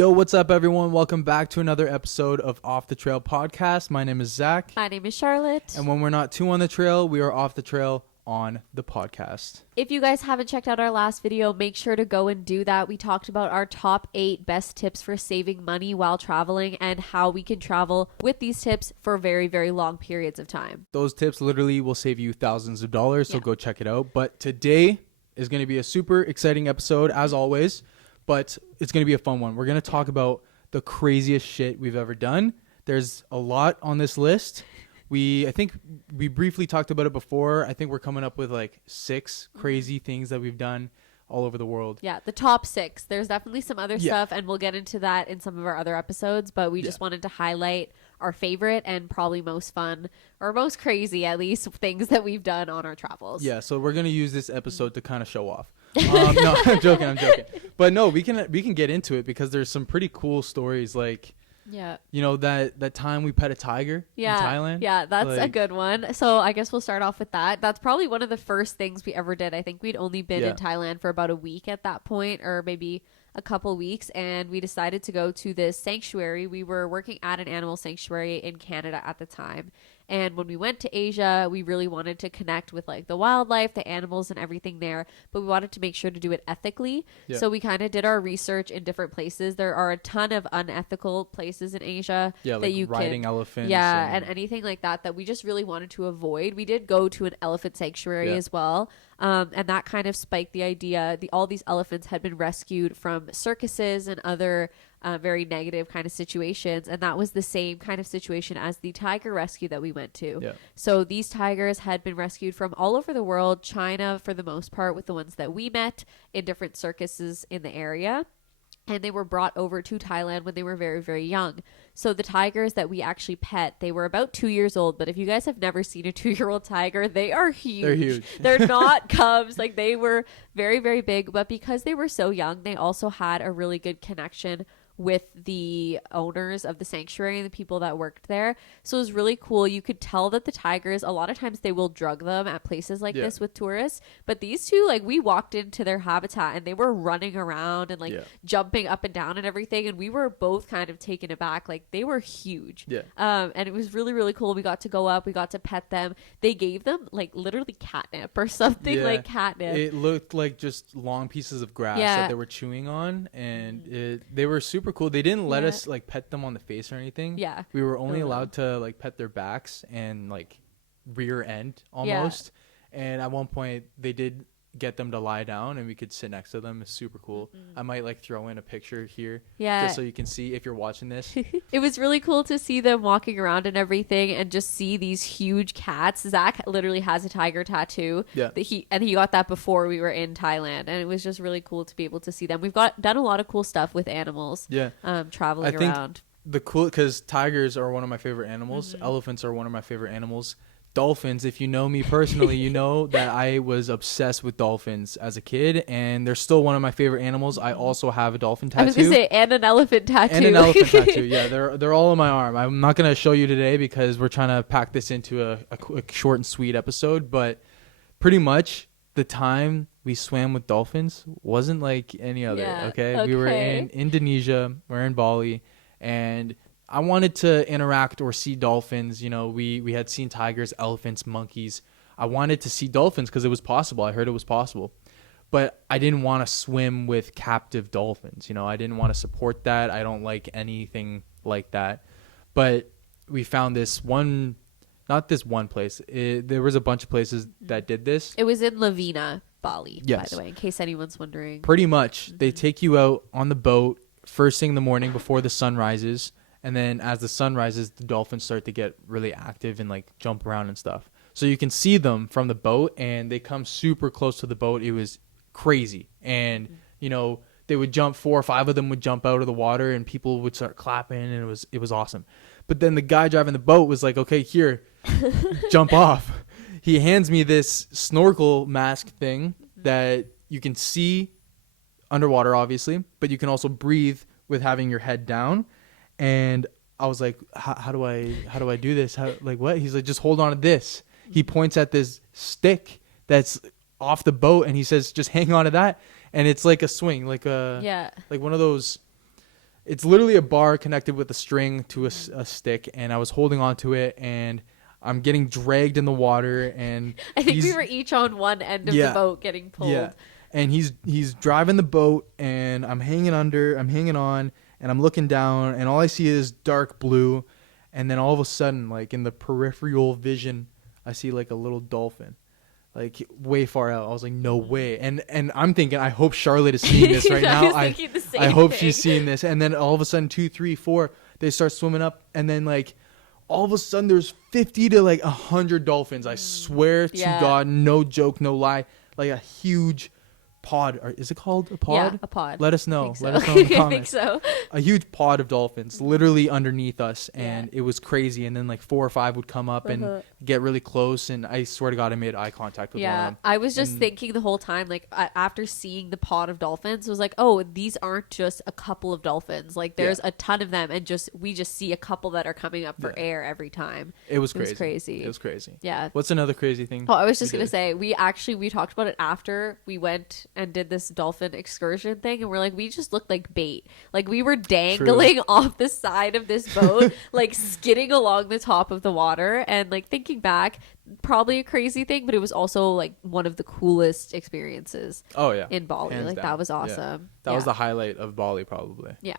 Yo, what's up, everyone? Welcome back to another episode of Off the Trail Podcast. My name is Zach. My name is Charlotte. And when we're not too on the trail, we are off the trail on the podcast. If you guys haven't checked out our last video, make sure to go and do that. We talked about our top 8 best tips for saving money while traveling and how we can travel with these tips for very, very long periods of time. Those tips literally will save you thousands of dollars, so go check it out. But today is going to be a super exciting episode, as always. But it's going to be a fun one. We're going to talk about the craziest shit we've ever done. There's a lot on this list. I think we briefly talked about it before. I think we're coming up with like 6 crazy things that we've done all over the world. Yeah, the top 6. There's definitely some other stuff, and we'll get into that in some of our other episodes. But we just wanted to highlight our favorite and probably most fun, or most crazy at least, things that we've done on our travels. Yeah, so we're going to use this episode to kind of show off. No, I'm joking. But no, we can get into it because there's some pretty cool stories, like, you know, that time we pet a tiger in Thailand. Yeah, that's a good one. So I guess we'll start off with that. That's probably one of the first things we ever did. I think we'd only been in Thailand for about a week at that point, or maybe a couple weeks, and we decided to go to this sanctuary. We were working at an animal sanctuary in Canada at the time. And when we went to Asia, we really wanted to connect with like the wildlife, the animals and everything there, but we wanted to make sure to do it ethically. Yeah. So we kind of did our research in different places. There are a ton of unethical places in Asia that like you riding can, elephants. Yeah, and anything like that we just really wanted to avoid. We did go to an elephant sanctuary as well. And that kind of spiked the idea. All these elephants had been rescued from circuses and other very negative kind of situations, and that was the same kind of situation as the tiger rescue that we went to. So these tigers had been rescued from all over the world, China for the most part, with the ones that we met in different circuses in the area, and they were brought over to Thailand when they were very, very young. So the tigers that we actually pet, they were about 2 years old, but if you guys have never seen a 2-year-old tiger, they are huge. They're huge. They're not cubs. Like, they were very, very big, but because they were so young, they also had a really good connection with the owners of the sanctuary and the people that worked there. So it was really cool. You could tell that the tigers, a lot of times they will drug them at places like this with tourists, but these two, like, we walked into their habitat and they were running around and like jumping up and down and everything, and we were both kind of taken aback. Like, they were huge. And it was really, really cool. We got to go up, we got to pet them. They gave them like literally catnip or something, like catnip. It looked like just long pieces of grass that they were chewing on, and they were super cool. They didn't let us like pet them on the face or anything. We were only allowed to like pet their backs and like rear end almost. And at one point they did get them to lie down and we could sit next to them. It's super cool. I might like throw in a picture here just so you can see if you're watching this. It was really cool to see them walking around and everything, and just see these huge cats. Zach literally has a tiger tattoo that he got that before we were in Thailand, and it was just really cool to be able to see them. We've done a lot of cool stuff with animals traveling around. Because tigers are one of my favorite animals. Elephants are one of my favorite animals. Dolphins, if you know me personally, you know that I was obsessed with dolphins as a kid, and they're still one of my favorite animals. I also have a dolphin tattoo. I was gonna say, and an elephant tattoo. And an elephant tattoo. Yeah, they're all on my arm. I'm not gonna show you today because we're trying to pack this into a short and sweet episode, but pretty much the time we swam with dolphins wasn't like any other. Okay? We were in Indonesia, we're in Bali, and I wanted to interact or see dolphins. You know, we had seen tigers, elephants, monkeys. I wanted to see dolphins because it was possible. I heard it was possible. But I didn't want to swim with captive dolphins. You know, I didn't want to support that. I don't like anything like that. But we found this one, not this one place. There was a bunch of places that did this. It was in Lavina, Bali, by the way, in case anyone's wondering. Pretty much. They take you out on the boat first thing in the morning before the sun rises. And then as the sun rises, the dolphins start to get really active and like jump around and stuff. So you can see them from the boat, and they come super close to the boat. It was crazy. And, you know, they would jump, 4 or 5 of them would jump out of the water, and people would start clapping, and it was awesome. But then the guy driving the boat was like, okay, here, jump off. He hands me this snorkel mask thing that you can see underwater, obviously, but you can also breathe with having your head down. And I was like, how do I do this? Like what? He's like, just hold on to this. He points at this stick that's off the boat, and he says, just hang on to that. And it's like a swing, like one of those. It's literally a bar connected with a string to a stick, and I was holding onto it, and I'm getting dragged in the water, and I think we were each on one end of the boat getting pulled. Yeah, and he's driving the boat, and I'm hanging on, and I'm looking down, and all I see is dark blue, and then all of a sudden, like in the peripheral vision, I see like a little dolphin, like way far out. I was like, no way. And I'm thinking, I hope Charlotte is seeing this right now. I hope she's seeing this. And then all of a sudden 2, 3, 4, they start swimming up, and then like all of a sudden there's 50 to like 100 dolphins. I swear to God, no joke, no lie. Like a huge pod, or is it called a pod? Yeah, a pod. Let us know. So. Let us know in the I comments. think so. A huge pod of dolphins literally underneath us, and it was crazy. And then like 4 or 5 would come up and get really close, and I swear to God, I made eye contact with one of them. I was just thinking the whole time, like after seeing the pod of dolphins, was like, oh, these aren't just a couple of dolphins. Like there's a ton of them, and we just see a couple that are coming up for air every time. It was crazy. It was crazy. Yeah. What's another crazy thing? Oh, I was just gonna say, we talked about it after we went and did this dolphin excursion thing, and we're like, we just looked like bait. Like we were dangling off the side of this boat, like skidding along the top of the water. And like thinking back, probably a crazy thing, but it was also like one of the coolest experiences. Oh yeah, in Bali. Hands like down. that was awesome. That was the highlight of Bali, probably. Yeah.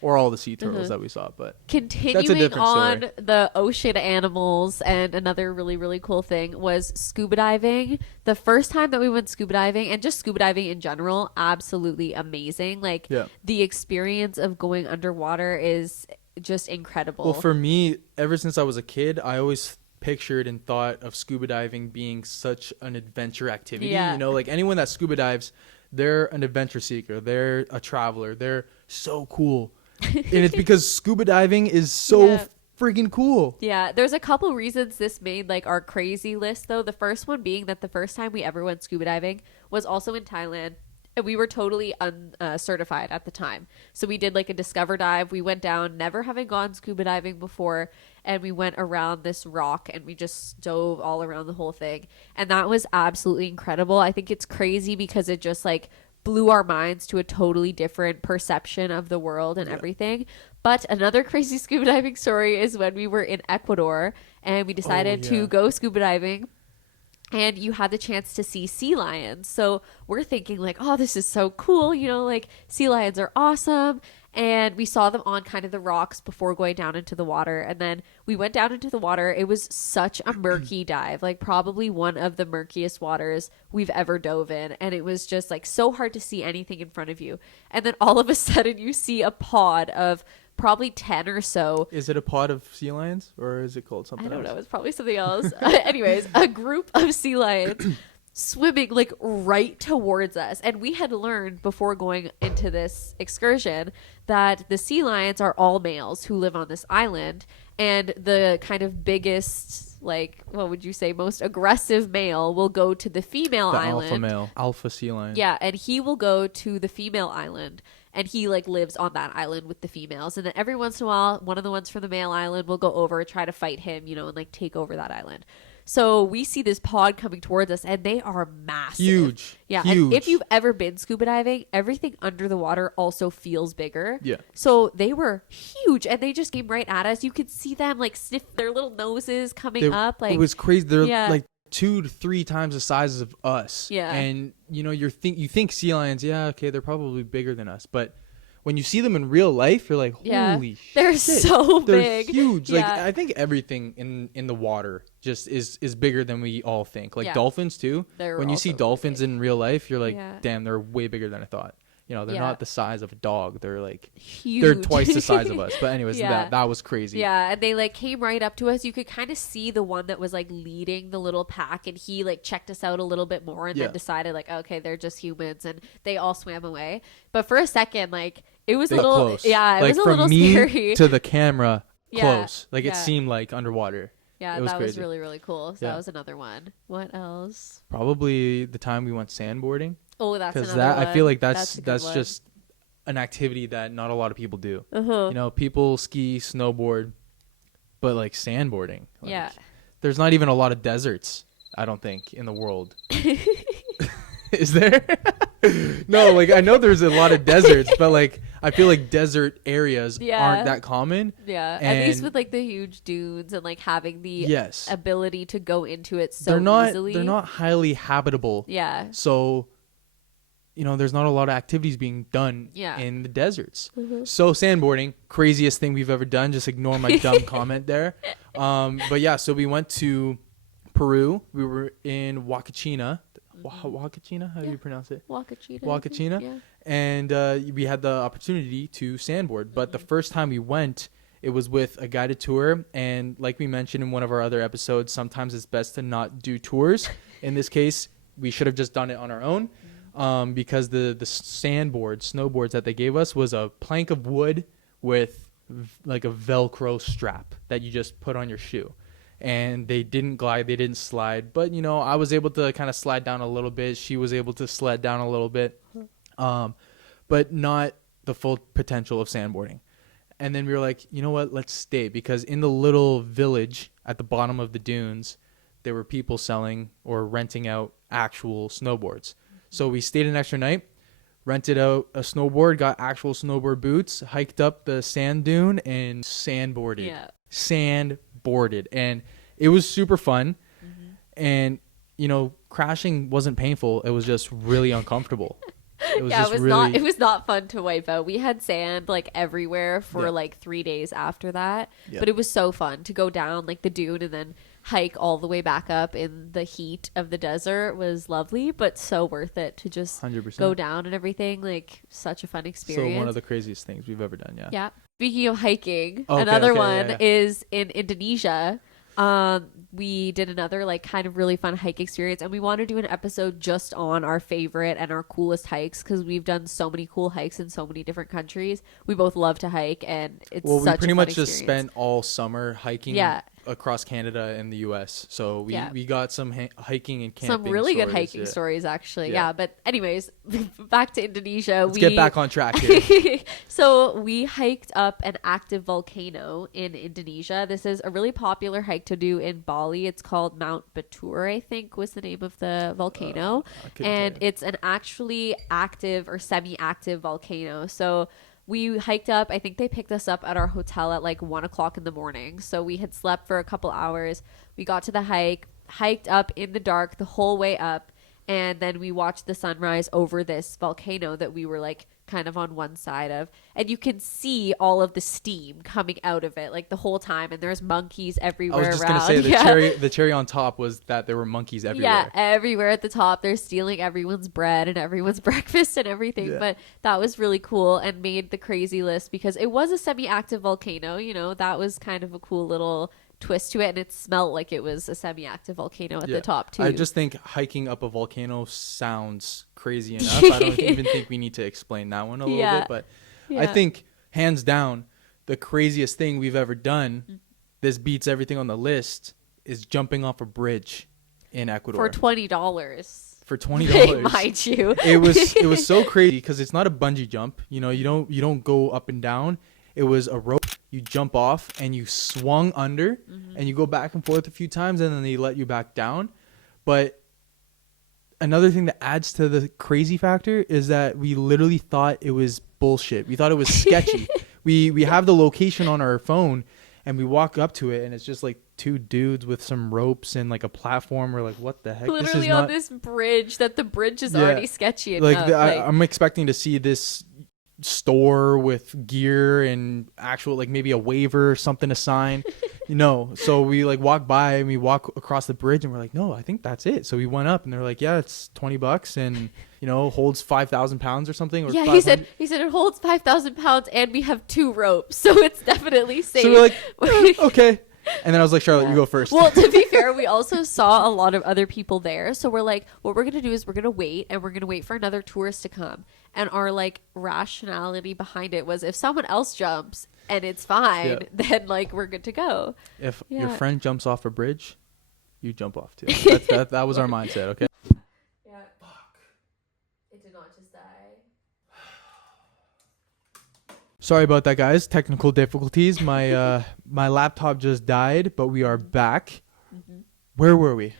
Or all the sea turtles that we saw, but continuing on the ocean animals, and another really, really cool thing was scuba diving. The first time that we went scuba diving, and just scuba diving in general, absolutely amazing. Like the experience of going underwater is just incredible. Well, for me, ever since I was a kid, I always pictured and thought of scuba diving being such an adventure activity. You know, like anyone that scuba dives, they're an adventure seeker, they're a traveler, they're so cool. And it's because scuba diving is so freaking cool. Yeah, there's a couple reasons this made like our crazy list, though. The first one being that the first time we ever went scuba diving was also in Thailand, and we were totally uncertified at the time. So we did like a discover dive. We went down, never having gone scuba diving before, and we went around this rock, and we just dove all around the whole thing, and that was absolutely incredible. I think it's crazy because it just like blew our minds to a totally different perception of the world and everything. But another crazy scuba diving story is when we were in Ecuador, and we decided to go scuba diving, and you had the chance to see sea lions. So we're thinking like, oh, this is so cool, you know, like sea lions are awesome. And we saw them on kind of the rocks before going down into the water. And then we went down into the water. It was such a murky dive, like probably one of the murkiest waters we've ever dove in. And it was just like so hard to see anything in front of you. And then all of a sudden you see a pod of probably 10 or so. Is it a pod of sea lions, or is it called something else? I don't know. It's probably something else. Anyways, a group of sea lions swimming like right towards us. And we had learned before going into this excursion that the sea lions are all males who live on this island, and the kind of biggest, like, what would you say, most aggressive male will go to the female island. Alpha male, alpha sea lion. Yeah, and he will go to the female island, and he like lives on that island with the females. And then every once in a while, one of the ones from the male island will go over, try to fight him, you know, and like take over that island. So we see this pod coming towards us, and they are massive. Huge. Yeah. Huge. And if you've ever been scuba diving, everything under the water also feels bigger. Yeah. So they were huge, and they just came right at us. You could see them like sniff their little noses coming up. Like, it was crazy. They're like 2 to 3 times the size of us. Yeah. And you know, you think sea lions, okay, they're probably bigger than us, but when you see them in real life, you're like, holy shit. They're so big. They're huge. Like, I think everything in the water just is bigger than we all think. Like dolphins too. When you see dolphins in real life, you're like, damn, they're way bigger than I thought. You know, they're not the size of a dog. They're like huge. They're twice the size of us. But anyways, that was crazy. Yeah, and they like came right up to us. You could kind of see the one that was like leading the little pack, and he like checked us out a little bit more, and then decided like, okay, they're just humans, and they all swam away. But for a second, like, it was a little close. It like, was a little scary. From me to the camera, close. Like it seemed like underwater. Yeah, that was really, really cool. So that was another one. What else? Probably the time we went sandboarding. Oh, that's another one. I feel like that's just an activity that not a lot of people do. You know, people ski, snowboard, but like sandboarding. Like, there's not even a lot of deserts, I don't think, in the world. Is there? No, like I know there's a lot of deserts, but like I feel like desert areas aren't that common. Yeah, And at least with like the huge dunes and like having the yes, ability to go into it so easily. They're not highly habitable. Yeah. So, there's not a lot of activities being done in the deserts. So sandboarding, craziest thing we've ever done. Just ignore my dumb comment there. But yeah, so we went to Peru. We were in Huacachina. Huacachina? How do you pronounce it? Huacachina. Yeah. And we had the opportunity to sandboard. But the first time we went, it was with a guided tour. And like we mentioned in one of our other episodes, sometimes it's best to not do tours. In this case, we should have just done it on our own. Because the snowboards that they gave us was a plank of wood with like a Velcro strap that you just put on your shoe. And they didn't glide, they didn't slide. But, I was able to kind of slide down a little bit. She was able to sled down a little bit. But not the full potential of sandboarding. And then we were like, you know what, let's stay. Because in the little village at the bottom of the dunes, there were people selling or renting out actual snowboards. So we stayed an extra night, rented out a snowboard, got actual snowboard boots, hiked up the sand dune, and sandboarded. Yeah. Sandboarded. And it was super fun. And, crashing wasn't painful. It was just really uncomfortable. It was not fun to wipe out. We had sand like everywhere for like 3 days after that. Yeah. But it was so fun to go down like the dune and then hike all the way back up in the heat of the desert. Was lovely, but so worth it to just 100%. go down and everything. Like such a fun experience. So one of the craziest things we've ever done. Yeah. Speaking of hiking, another one is in Indonesia. We did another like kind of really fun hike experience, and we want to do an episode just on our favorite and our coolest hikes because we've done so many cool hikes in so many different countries. We both love to hike, and it's we such pretty a fun much experience. just spent all summer hiking across Canada and the US. So we got some hiking and camping, some really good hiking stories actually. But anyways, back to Indonesia. Let's get back on track here. So we hiked up an active volcano in Indonesia. This is a really popular hike to do in Bali. It's called Mount Batur, I think was the name of the volcano. And it's an actually active or semi-active volcano. So we hiked up. I think they picked us up at our hotel at like 1 o'clock in the morning. So we had slept for a couple hours. We got to the hiked up in the dark the whole way up. And then we watched the sunrise over this volcano that we were like kind of on one side of. And you can see all of the steam coming out of it like the whole time. And there's monkeys everywhere around. I was just going to say the cherry on top was that there were monkeys everywhere. Yeah, everywhere at the top. They're stealing everyone's bread and everyone's breakfast and everything. Yeah. But that was really cool and made the crazy list because it was a semi-active volcano. That was kind of a cool little twist to it, and it smelled like it was a semi-active volcano at the top too. I just think hiking up a volcano sounds crazy enough. I don't even think we need to explain that one a little bit, but I think hands down the craziest thing we've ever done, this beats everything on the list, is jumping off a bridge in Ecuador for $20. For $20, mind you. It was so crazy because it's not a bungee jump. You don't go up and down. It was a rope. You jump off and you swung under and you go back and forth a few times and then they let you back down. But another thing that adds to the crazy factor is that we literally thought it was bullshit. We thought it was sketchy. We have the location on our phone and we walk up to it and it's just like two dudes with some ropes and like a platform. We're like, what the heck? Literally on this bridge that the bridge is already sketchy enough. I'm expecting to see this store with gear and actual like maybe a waiver or something to sign. So we like walk by and we walk across the bridge and we're like, no, I think that's it. So we went up and they're like, yeah, it's $20 and holds 5,000 pounds or something. Or yeah, he said it holds 5,000 pounds and we have 2 ropes, so it's definitely safe. So we're like, okay. And then I was like, Charlotte, you go first. Well, to be fair, we also saw a lot of other people there. So we're like, what we're going to do is we're going to wait and we're going to wait for another tourist to come. And our like rationality behind it was if someone else jumps and it's fine, then like we're good to go. If your friend jumps off a bridge, you jump off too. That was our mindset, okay? Yeah. Fuck. It did not just die. Sorry about that, guys. Technical difficulties. My laptop just died, but we are back. Where were we?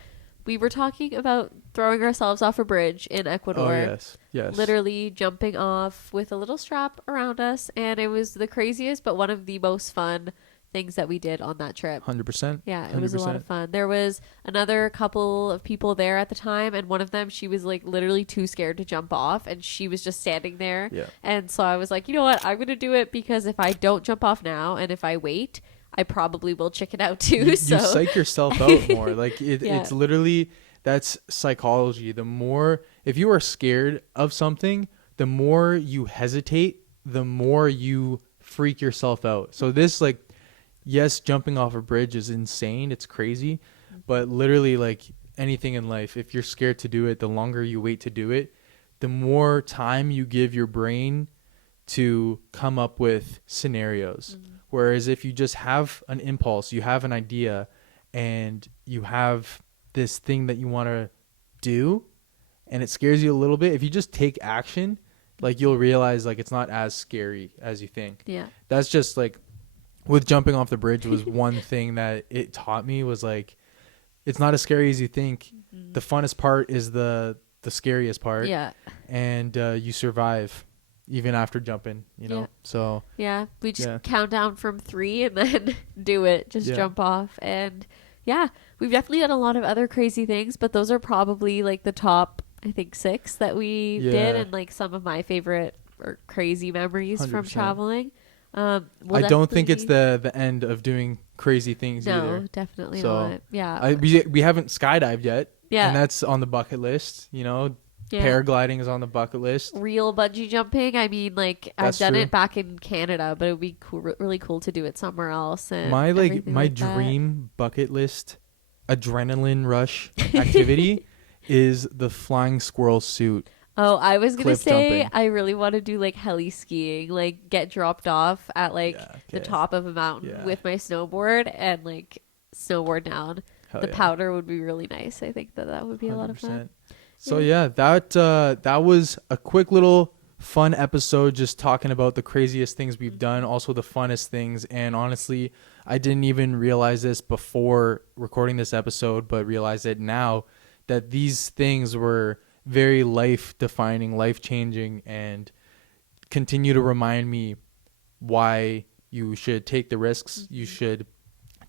we were talking about throwing ourselves off a bridge in Ecuador. Oh, yes. Yes. Literally jumping off with a little strap around us. And it was the craziest, but one of the most fun things that we did on that trip. 100%. Yeah, it was a lot of fun. There was another couple of people there at the time, and one of them, she was like literally too scared to jump off, and she was just standing there. Yeah. And so I was like, you know what? I'm going to do it, because if I don't jump off now and if I wait, I probably will chicken out too. You so psych yourself out more. Like Yeah. it's literally, that's psychology. The more, if you are scared of something, the more you hesitate, the more you freak yourself out. So this, like, yes, jumping off a bridge is insane. It's crazy. But literally, like anything in life, if you're scared to do it, the longer you wait to do it, the more time you give your brain to come up with scenarios. Whereas if you just have an impulse, you have an idea, and you have this thing that you want to do, and it scares you a little bit, if you just take action, like, you'll realize, like, it's not as scary as you think. Yeah. That's just, like, with jumping off the bridge was one thing that it taught me, was like, it's not as scary as you think. The funnest part is the scariest part. Yeah. And you survive even after jumping, you know? Yeah. So Yeah. We just Yeah. count down from 3 and then do it. Just Yeah. jump off. And yeah, we've definitely done a lot of other crazy things, but those are probably like the top, I think, 6 that we did, Yeah. and like some of my favorite or crazy memories from 100%. traveling. We'll I don't think it's definitely- the end of doing crazy things No, either. definitely So, not. Yeah. We haven't skydived yet. Yeah. And that's on the bucket list, you know? Yeah. Paragliding is on the bucket list. Real bungee jumping. I mean, like, That's I've done true. it back in Canada, but it would be cool, really cool to do it somewhere else. And My everything my like that. dream bucket list adrenaline rush activity is the flying squirrel suit. Oh, I was gonna cliff say jumping. I really want to do like heli skiing, like get dropped off at like Yeah, the okay. top of a mountain Yeah. with my snowboard and like snowboard down. Hell The yeah. powder would be really nice. I think that would be a lot of fun. 100%. So yeah, that was a quick little fun episode, just talking about the craziest things we've done, also the funnest things. And honestly, I didn't even realize this before recording this episode, but realize it now, that these things were very life defining, life changing, and continue to remind me why you should take the risks. You should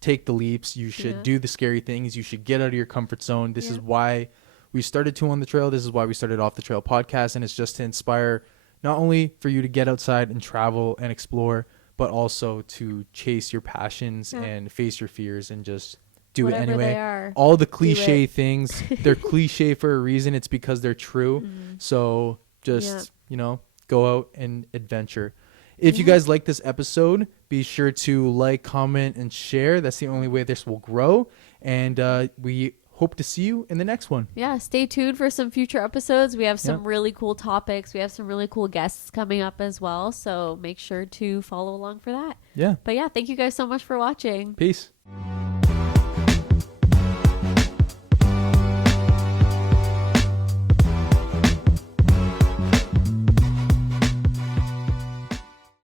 take the leaps. You should Yeah. do the scary things. You should get out of your comfort zone. This is Yeah. why we started Two on the Trail. This is why we started Off the Trail podcast. And it's just to inspire not only for you to get outside and travel and explore, but also to chase your passions Yeah. and face your fears and just do Whatever it anyway. they are. All the Do cliche it. things, they're cliche for a reason. It's because they're true. Mhm. So just, Yeah. you know, go out and adventure. If you Yeah. guys like this episode, be sure to like, comment, and share. That's the only way this will grow. And we hope to see you in the next one. Yeah, stay tuned for some future episodes. We have some Yeah. really cool topics. We have some really cool guests coming up as well. So make sure to follow along for that. Yeah. But yeah, thank you guys so much for watching. Peace.